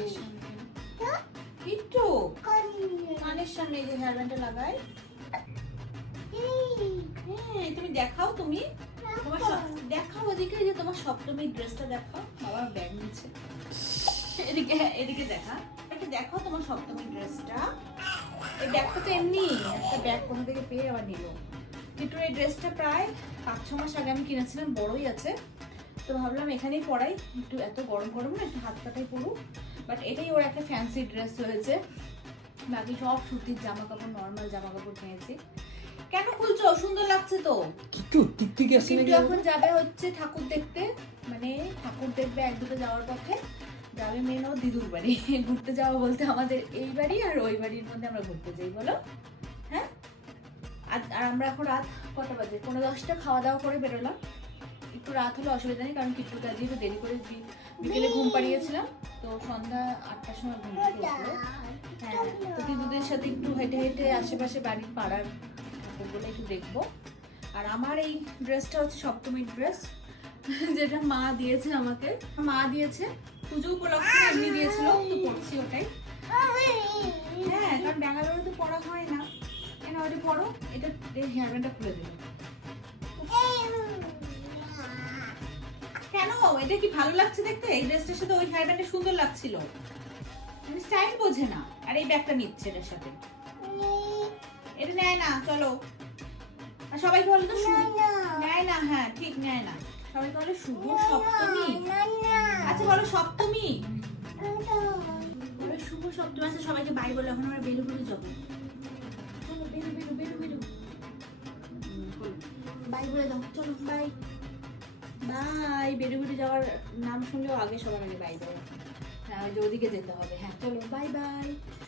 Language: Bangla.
কানের কিট্টু কানের সামনে যে হেয়ার ব্যান্ডটা লাগাই। হ্যাঁ তুমি দেখাও তুমি? তোমার দেখাও ওদিকে যে তোমার সপ্তমীর ড্রেসটা দেখাও। ব্যাগ নিচ্ছে এদিকে এদিকে দেখা। এটা দেখাও তোমার সপ্তমীর ড্রেসটা। এই ব্যাগটা তো এমনি একটা ব্যাগ কোথা থেকে পেয়ে আবার নিল। কিন্তু এই ড্রেসটা প্রায় পাঁচ ছ মাস আগে আমি কিনেছিলাম বড়ই আছে। তো ভাবলাম এখানেই পরাই একটু এত গরম গরম না একটু হাত পাটাই পরুক বাট এটাই ওর একটা ফ্যান্সি ড্রেস হয়েছে বাকি সব সুতির জামা কাপড় নর্মাল জামা কাপড় কিনেছি। কেন খুলছো? সুন্দর লাগছে তো। একটু টিকটিকি আছে কিন্তু এখন যাবে হচ্ছে ঠাকুর দেখতে। মানে ঠাকুর দেখবে এক দুটো যাওয়ার পথে। যাবে মেন ও দিদুর বাড়ি। ঘুরতে যাওয়া বলতে আমাদের এই বাড়ি আর ওই বাড়ির মধ্যে আমরা ঘুরতে যাই বলো? হ্যাঁ? আর আর আমরা এখন রাত কটা বাজে? কোনো দশটা খাওয়া দাওয়া করে বেরোলাম। একটু রাত হলে, অসুবিধা নেই, কারণ কাজে একটু দেরি করে বিকেলে ঘুম পাড়িয়েছিলাম, তো সন্ধ্যা আটটার সময় ঘুম হ্যাঁ তো দিদুদের সাথে একটু হেঁটে হেঁটে আশেপাশে বাড়ির পাড়ার ঠাকুরগুলো একটু দেখব। আর আমার এই ড্রেসটা হচ্ছে সপ্তমীর ড্রেস, যেটা মা দিয়েছে আমাকে। মা দিয়েছে পুজো উপলক্ষে এমনি দিয়েছিল, তো পড়ছি ওটাই। হ্যাঁ কারণ ব্যাঙ্গালোরে তো পড়া হয় না। কেন, ওটা পড়ো এটা হেয়ার ব্যান্ডটা খুলে দিল এটা কি ভালো লাগছে দেখতে? এই ড্রেসটার সাথে ওই হেয়ার ব্যান্ডটা সুন্দর লাগছিল। মানে স্টাইল বোঝে না। আর এই ব্যাগটা নিচ্ছে এটার সাথে। এটা নেয় না চলো। আর সবাইকে বলো তো নেয় না। হ্যাঁ ঠিক নেয় না। সবাইকে বলো শুভ সপ্তমী। আচ্ছা বলো সপ্তমী। বলো শুভ সপ্তমী আচ্ছা সবাইকে বাই বলো এখন আমরা বেলু বেলু যাব। চলো বেলু বেলু বেলু বেলু। বাই বলে দাও চলো বাই না এই বেড়ে যাওয়ার নাম শুনলেও আগে সবার আগে বাই যাব হ্যাঁ ওই যে ওদিকে যেতে হবে। হ্যাঁ চলো বাই বাই